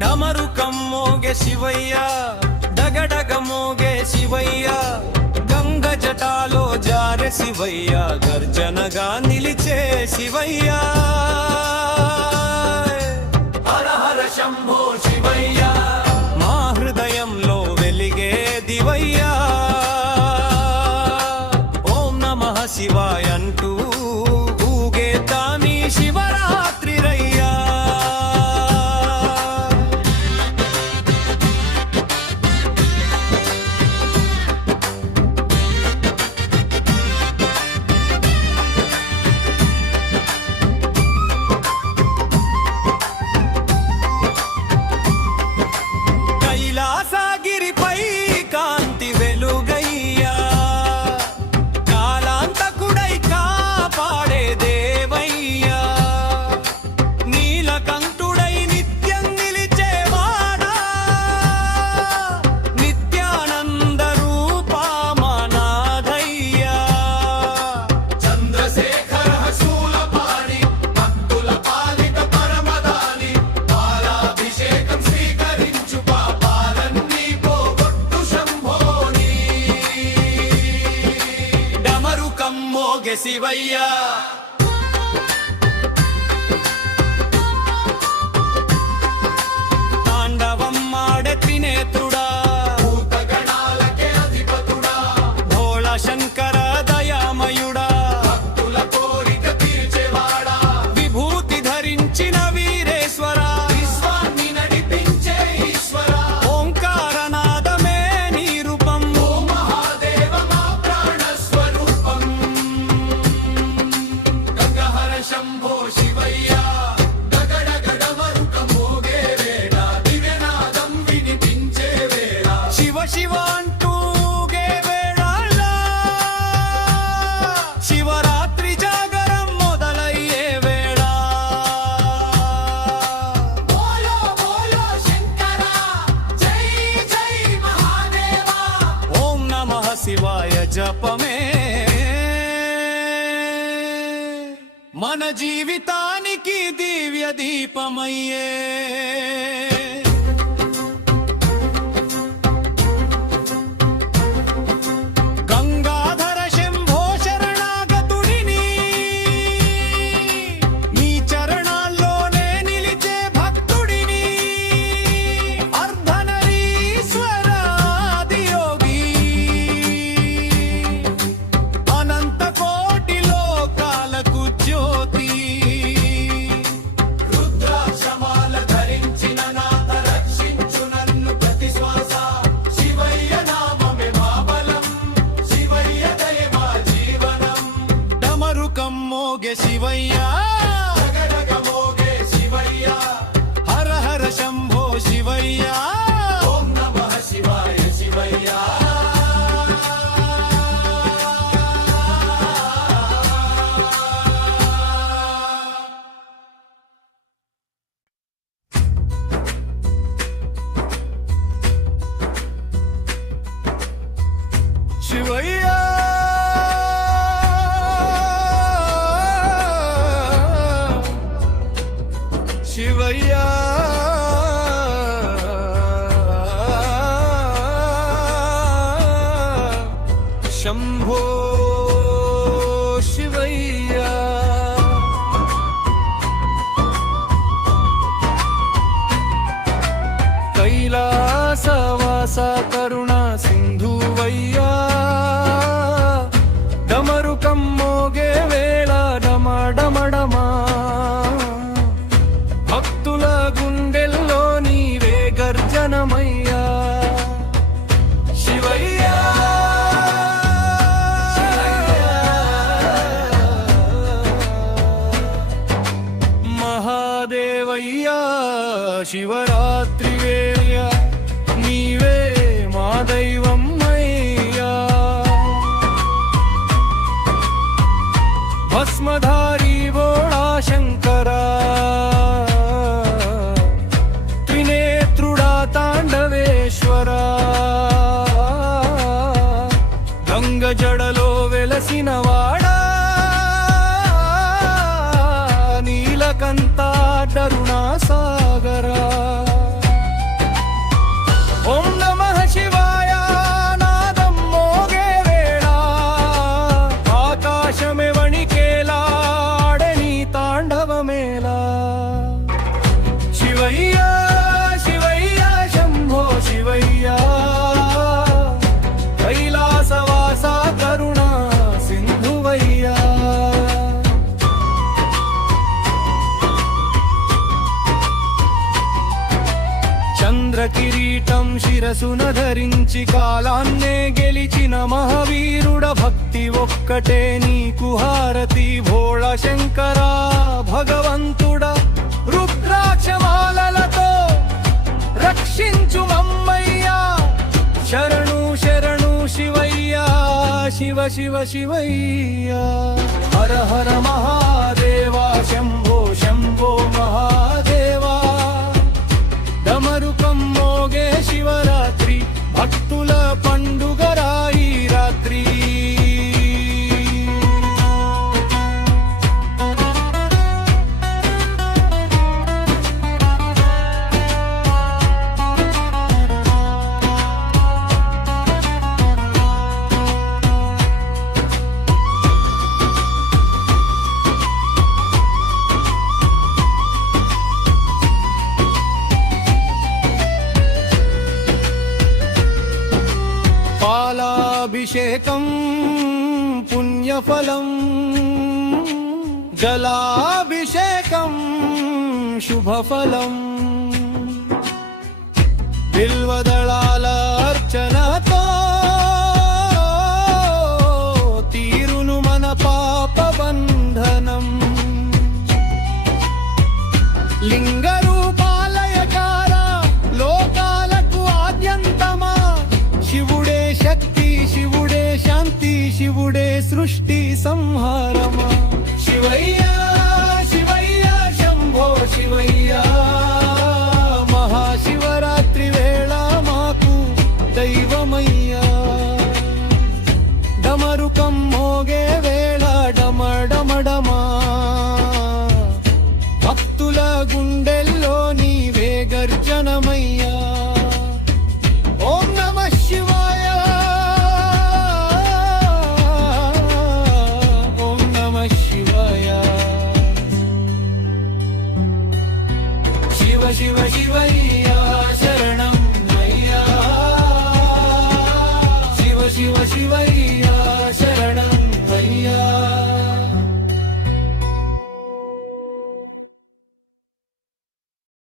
ಡಮರುಕಂ ಮೋಗೆ ಶಿವಯ್ಯ ಡಗಡಗ ಮೋಗೆ ಶಿವಯ್ಯ గంగ జటాలో జారె శివయ్య గర్జనగా నిలిచే శివయ్య హర హర శంభో శివయ్య మా హృదయంలో వెలిగే దివయ్య ఓం నమః శివాయ అంటూ ఊగే తాని శివరాత్రి రయ్యా శివయ్య తాండవం మాడే త్రినేత్రుడా భూతగణాలకే అధిపతుడా భోళ శంకర దయామయుడా భక్తుల కోరిక తీర్చేవాడా విభూతి ధరించిన వీరేశ్వర విశ్వాన్ని నడిపించే ఈశ్వర ఓంకారనాదమే నీ రూపం ఓ మహాదేవ మా ప్రాణ స్వరూపం శంభో శివయ్య డగడగడమరుక మోగే వేళ దివ్యనాదం వినిపించే వేళ శివ శివ అంటూగే వేళ శివరాత్రి జాగరం మొదలయ్యే వేళ బోలో బోలో శంకర జై జై మహాదేవ ఓం నమః శివాయ జపమే మన జీవితానికి దివ్య దీపమయ్యే గంగాధర శంభో శరణాగతుడిని నీ చరణాల్లోనే నిలిచే భక్తుడిని అర్ధనరీశ్వర ఆదియోగి అనంత కోటి లోకాలకు జ్యోతి రుద్రాక్షమాల ధరించిన నాథ రక్షించు నన్ను ప్రతి శ్వాస శివయ్య నామమే మా బలం శివయ్య దయ మా జీవనం డమరుకం మోగే శివయ్య డగడగ మోగే శివయ్య హర హర శంభో శివయ్య ఓం నమః శివాయ శివయ్య శివయ్య శివయ్య శంభో శివయ్య కైలాసవాస కరుణ సింధువయ్యా డమరుకం మోగే వేళ డమడమడమా భక్తుల గుండెల్లో నీవే గర్జనమయ్యా శివయ్యా మహాదేవయ్యా శివరాత్రి వేళ నీవే మా దైవం అయ్యా భస్మధారి బోళా శంకరా త్రినేత్రుడా తాండవేశ్వరా గంగ జడలో వెలసిన వాడా నీలకంఠ కరుణా సాగరా శిరసున ధరించి కాలాన్నే గెలిచిన మహావీరుడ భక్తి ఒక్కటే నీకు హారతి భోళ శంకరా భగవంతుడా రుద్రాక్షమాలలతో రక్షించు మమ్మయ్యా శరణు శరణు శివయ్యా శివ శివ శివయ్యా హర హర మహాదేవా శంభో శంభో మహాదేవా డమరుకం మోగే శివరాత్రి భక్తుల పండుగరాయి రాత్రి పాలాభిషేకం పుణ్యఫలం జలాభిషేకం శుభఫలం బిల్వదళాల అర్చనతో తీరును మన పాపబంధనం లింగరూపాలయకార లోకాలకు ఆద్యంతమా శివుడే శక్తి శివుడే శాంతి శివుడే సృష్టి సంహారమా శివయ్యా శివయ్యా శంభో శివయ్యా మహాశివరాత్రి వేళ మాకు దైవమయ్యా డమరుకం మోగే వేళ డమడమడమా భక్తుల గుండెల్లో నీవే గర్జనమయ్యా ఓం నమః శివాయ ఓం నమః శివాయ శివ శివ శివయ్యా శరణం అయ్యా శివ శివ శివయ్యా